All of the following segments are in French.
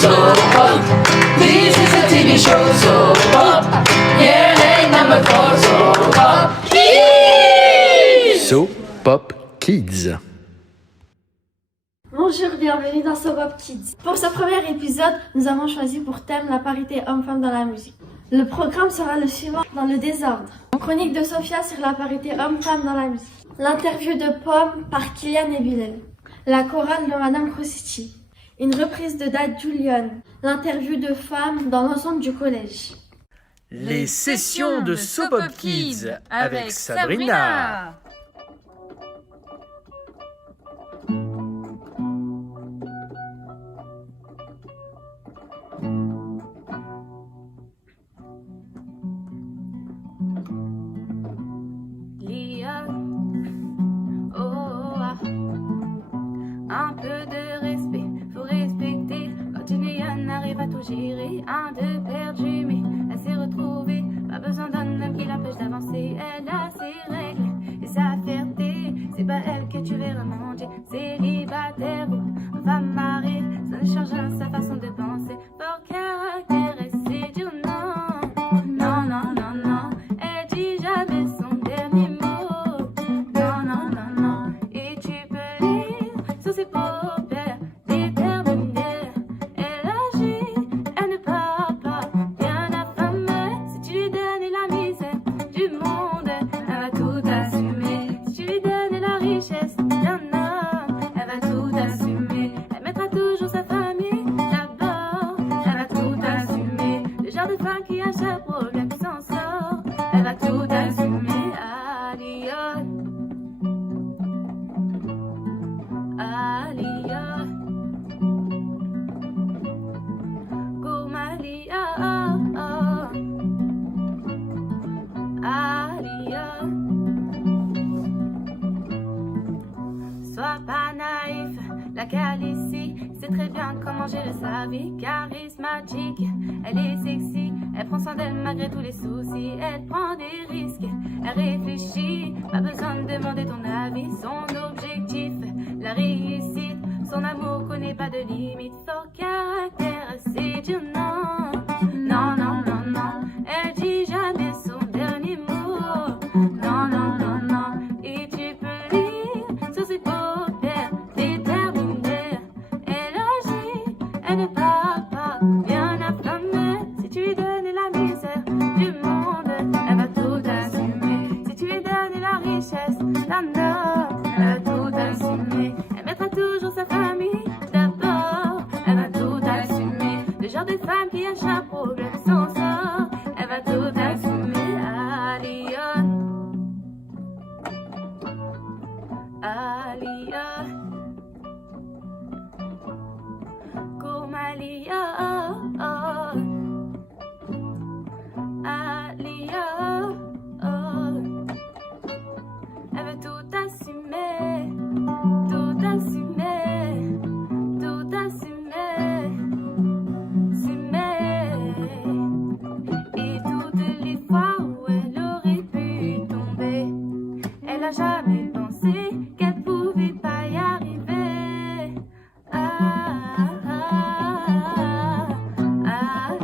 so pop. This is a TV show, so pop. Yeah, hey, number 4, so pop Kids. So Pop Kids. Bonjour, bienvenue dans So Pop Kids. Pour ce premier épisode, nous avons choisi pour thème la parité homme-femme dans la musique. Le programme sera le suivant dans le désordre. Chronique de Sophia sur la parité homme-femme dans la musique. L'interview de Pomme par Kylian et Bilal. La chorale de Madame Kroustici. Une reprise de Dad Julian. L'interview de femmes dans l'ensemble du collège. Les sessions de So Pop Kids avec Sabrina. Un peu de respect, faut respecter. Quand une lionne arrive à tout gérer, un de perdu, mais elle s'est retrouvée. Pas besoin d'un homme qui l'empêche d'avancer. Elle a ses règles et sa fierté. C'est pas elle que tu verras manger. Célibataire ou femme mariée, ça ne change rien sa façon de penser. Fort caractère, elle sait dire non. Non, non, non, non. Elle dit jamais son dernier mot. Non, non, non, non. Et tu peux lire sur ses paupières, déterminée. Elle agit, elle ne parle pas, bien affamée. Si tu lui donnes la misère du monde, elle va tout assumer. Si tu lui donnes la richesse d'un homme, elle va tout assumer. Elle mettra toujours sa famille d'abord, elle va tout assumer. Le genre de femme qui a chaque problème qui s'en sort, elle va tout assumer. À Lyon, Alia, Gourmalia, Alia. Sois pas naïf, la Calicie sait très bien comment gérer sa vie. Charismatique, elle est sexy, elle prend soin d'elle malgré tous les soucis. Elle prend des risques, elle réfléchit, pas besoin de demander ton avis. Son objectif, la réussite, son amour connaît pas de limite. Fort caractère, c'est dire non. Non, non, non, non, elle dit jamais son dernier mot. Non, non, non, non, et tu peux lire sur ses paupières, déterminée. Elle agit, elle ne parle pas, bien affamée. Si tu lui donnes la misère du monde, elle va tout assumer. Si tu lui donnes la richesse d'un homme, elle va tout assumer. Elle mettra toujours sa famille d'abord, elle va tout assumer. Le genre de femme qui a chaque problème s'en sort, elle va tout assumer. À Lyon, à Lyon, Gourmalia, à Lyon, elle veut tout assumer, tout assumer, tout assumer, assumer. Et toutes les fois où elle aurait pu tomber, elle a jamais pensé qu'elle pouvait pas y arriver.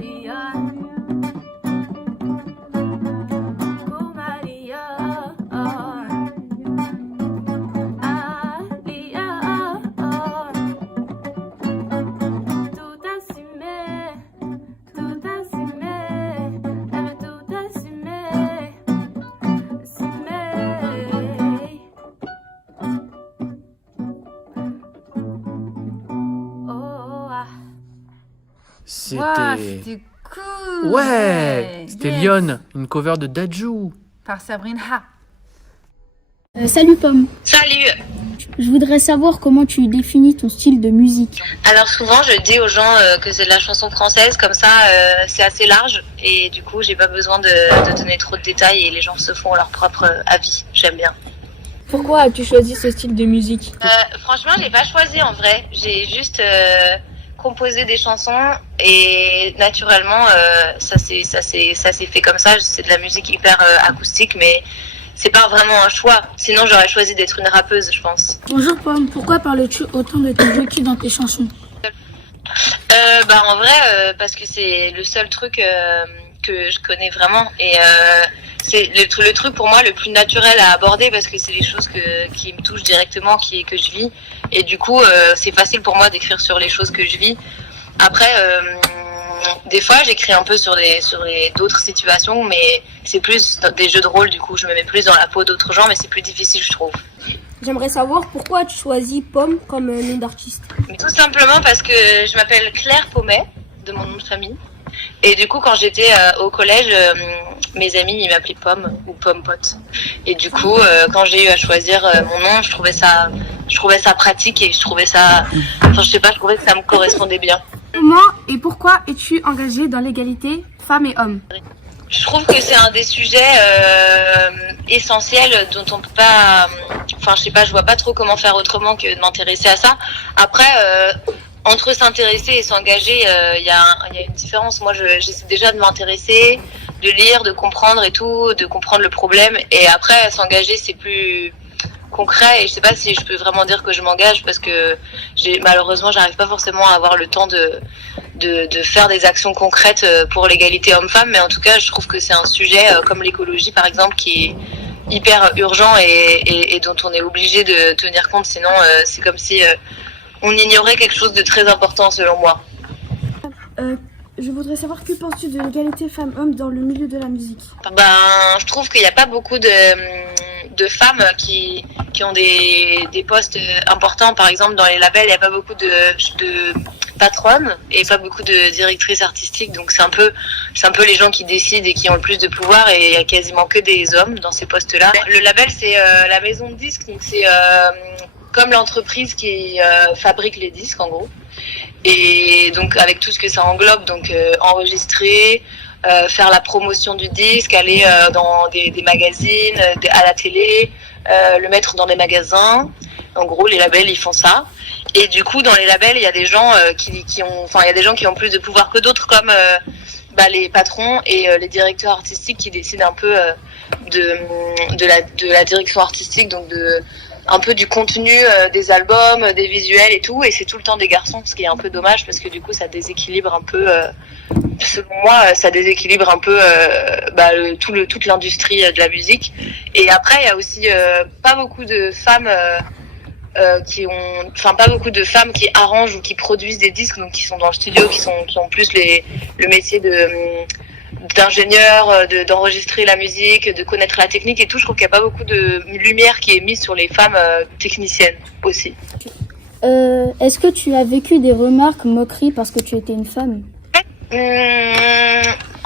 Lyon, Gourmalia, tout assumer, tout assumer, elle veut tout assumer, assumer. Oh, ah. C'était... Waouh, c'était cool. Ouais, c'était Yes. Lyon, une cover de Dadju. Par Sabrina. Salut Pomme, Salut. je voudrais savoir comment tu définis ton style de musique. Alors souvent je dis aux gens que c'est de la chanson française, comme ça c'est assez large et du coup j'ai pas besoin de donner trop de détails et les gens se font leur propre avis. J'aime bien. Pourquoi as-tu choisi ce style de musique? Franchement j'ai pas choisi en vrai, j'ai juste composé des chansons et naturellement ça s'est fait comme ça. C'est de la musique hyper acoustique mais c'est pas vraiment un choix. Sinon, j'aurais choisi d'être une rappeuse, je pense. Bonjour Pomme, pourquoi parles-tu autant de tes vécus dans tes chansons? En vrai, parce que c'est le seul truc que je connais vraiment et c'est le truc pour moi le plus naturel à aborder parce que c'est les choses qui me touchent directement, que je vis et du coup c'est facile pour moi d'écrire sur les choses que je vis. Après, des fois j'écris un peu sur d'autres situations, mais c'est plus des jeux de rôle, du coup je me mets plus dans la peau d'autres gens, mais c'est plus difficile je trouve. J'aimerais savoir pourquoi tu choisis Pomme comme nom d'artiste. Mais tout simplement parce que je m'appelle Claire Pommet, de mon nom de famille. Et du coup, quand j'étais au collège, mes amis ils m'appelaient Pomme ou Pomme Pote. Et du coup, quand j'ai eu à choisir mon nom, je trouvais ça pratique et je trouvais que ça me correspondait bien. Comment et pourquoi es-tu engagée dans l'égalité femmes et hommes? Je trouve que c'est un des sujets essentiels dont on peut pas. Je vois pas trop comment faire autrement que de m'intéresser à ça. Après, entre s'intéresser et s'engager, il y a une différence. Moi, j'essaie déjà de m'intéresser, de lire, de comprendre et tout, de comprendre le problème. Et après, s'engager, c'est plus concret. Et je sais pas si je peux vraiment dire que je m'engage parce que malheureusement, j'arrive pas forcément à avoir le temps de faire des actions concrètes pour l'égalité homme-femme, mais en tout cas je trouve que c'est un sujet comme l'écologie par exemple qui est hyper urgent et dont on est obligé de tenir compte, sinon c'est comme si on ignorait quelque chose de très important selon moi. Je voudrais savoir que penses-tu de l'égalité femmes-hommes dans le milieu de la musique? Je trouve qu'il n'y a pas beaucoup de femmes qui ont des postes importants. Par exemple, dans les labels, il n'y a pas beaucoup de patronnes et pas beaucoup de directrices artistiques. Donc c'est un peu les gens qui décident et qui ont le plus de pouvoir et il y a quasiment que des hommes dans ces postes-là. Le label, c'est la maison de disques, donc c'est comme l'entreprise qui fabrique les disques en gros. Et donc avec tout ce que ça englobe, donc enregistrer, faire la promotion du disque, aller dans des magazines, à la télé, le mettre dans des magasins. En gros, les labels, ils font ça. Et du coup, dans les labels, il y a des gens qui ont plus de pouvoir que d'autres, comme les patrons et les directeurs artistiques qui décident un peu de la direction artistique, donc un peu du contenu des albums, des visuels et tout, et c'est tout le temps des garçons, ce qui est un peu dommage parce que du coup ça déséquilibre un peu, selon moi, ça déséquilibre un peu toute l'industrie de la musique. Et après il y a aussi pas beaucoup de femmes pas beaucoup de femmes qui arrangent ou qui produisent des disques, donc qui sont dans le studio, qui ont plus le métier d'ingénieur, d'enregistrer la musique, de connaître la technique et tout. Je trouve qu'il n'y a pas beaucoup de lumière qui est mise sur les femmes techniciennes aussi. Est-ce que tu as vécu des remarques, moqueries parce que tu étais une femme?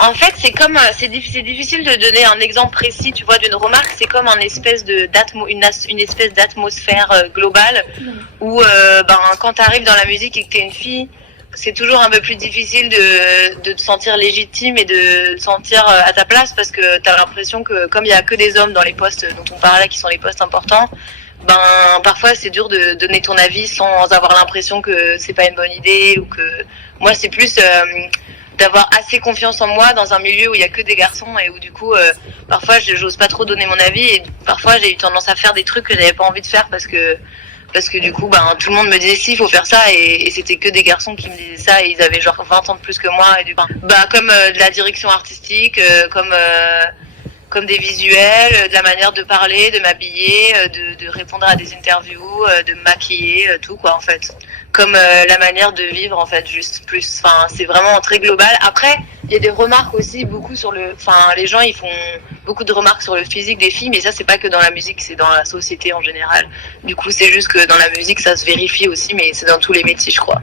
En fait, c'est difficile de donner un exemple précis, tu vois, d'une remarque. C'est comme une espèce d'atmosphère globale où, quand tu arrives dans la musique et que t'es une fille, c'est toujours un peu plus difficile de te sentir légitime et de te sentir à ta place parce que t'as l'impression que comme il y a que des hommes dans les postes dont on parlait, qui sont les postes importants, parfois c'est dur de donner ton avis sans avoir l'impression que c'est pas une bonne idée ou que moi c'est plus d'avoir assez confiance en moi dans un milieu où il y a que des garçons et où du coup parfois j'ose pas trop donner mon avis et parfois j'ai eu tendance à faire des trucs que j'avais pas envie de faire parce que du coup tout le monde me disait si, il faut faire ça et c'était que des garçons qui me disaient ça et ils avaient genre 20 ans de plus que moi et du coup comme de la direction artistique, comme des visuels, de la manière de parler, de m'habiller, de répondre à des interviews, de me maquiller, tout quoi en fait. Comme la manière de vivre en fait, juste plus. Enfin, c'est vraiment très global. Après, il y a des remarques aussi beaucoup sur les gens ils font beaucoup de remarques sur le physique des filles, mais ça c'est pas que dans la musique, c'est dans la société en général. Du coup, c'est juste que dans la musique ça se vérifie aussi, mais c'est dans tous les métiers je crois.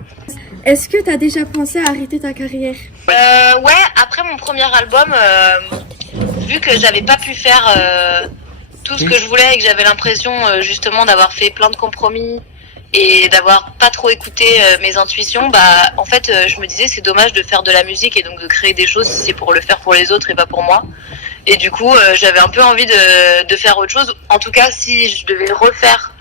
Est-ce que tu as déjà pensé à arrêter ta carrière? Ouais, après mon premier album, vu que j'avais pas pu faire tout ce que je voulais et que j'avais l'impression justement d'avoir fait plein de compromis et d'avoir pas trop écouté mes intuitions, en fait je me disais c'est dommage de faire de la musique et donc de créer des choses si c'est pour le faire pour les autres et pas pour moi. Et du coup j'avais un peu envie de faire autre chose. En tout cas si je devais refaire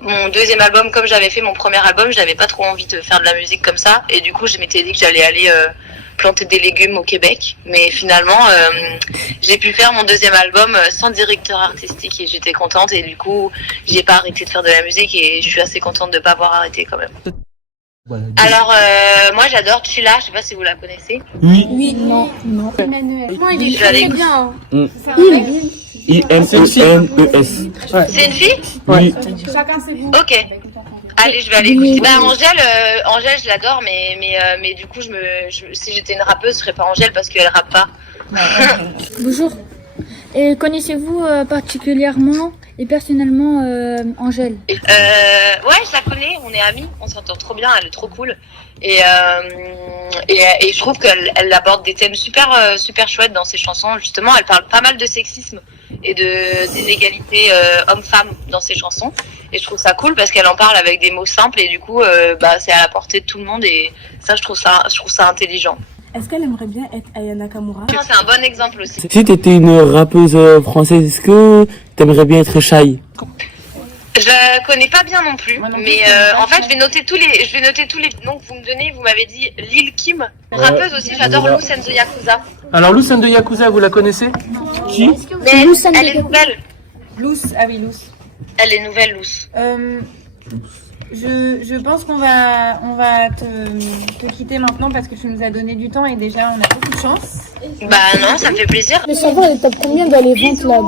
mon deuxième album comme j'avais fait mon premier album, j'avais pas trop envie de faire de la musique comme ça et du coup je m'étais dit que j'allais aller planter des légumes au Québec, mais finalement j'ai pu faire mon deuxième album sans directeur artistique et j'étais contente et du coup j'ai pas arrêté de faire de la musique et je suis assez contente de pas avoir arrêté quand même. Alors, moi j'adore Chilla, je sais pas si vous la connaissez. Oui. Non. Je vais aller- bien. I-M-E-N-E-S. C'est une fille? Oui. Chacun ses goûts. Ok. Allez, je vais aller écouter. Bah, Angèle, je l'adore, mais du coup, si j'étais une rappeuse, je serais pas Angèle parce qu'elle rappe pas. Bonjour. Et connaissez-vous particulièrement et personnellement Angèle? Ouais, je la connais, on est amis, on s'entend trop bien, elle est trop cool. Et je trouve qu'elle aborde des thèmes super chouettes dans ses chansons. Justement, elle parle pas mal de sexisme et d'inégalité homme-femme dans ses chansons. Et je trouve ça cool parce qu'elle en parle avec des mots simples et du coup, c'est à la portée de tout le monde et ça, je trouve ça intelligent. Est-ce qu'elle aimerait bien être Aya Nakamura? Non, c'est un bon exemple aussi. Si t'étais une rappeuse française, est-ce que t'aimerais bien être Shai? Je la connais pas bien non plus, mais en fait, je vais noter tous les noms que vous me donnez. Vous m'avez dit Lil Kim, rappeuse aussi. J'adore Loose and the Yakuza. Alors, Loose and the Yakuza, vous la connaissez? Qui? Mais elle est nouvelle. Loose, ah oui, loose. Elle est nouvelle, Loose. Je pense qu'on va te quitter maintenant parce que tu nous as donné du temps et déjà on a beaucoup de chance. Bah non, ça me fait plaisir. Mais savoir, elle est top combien dans les ventes là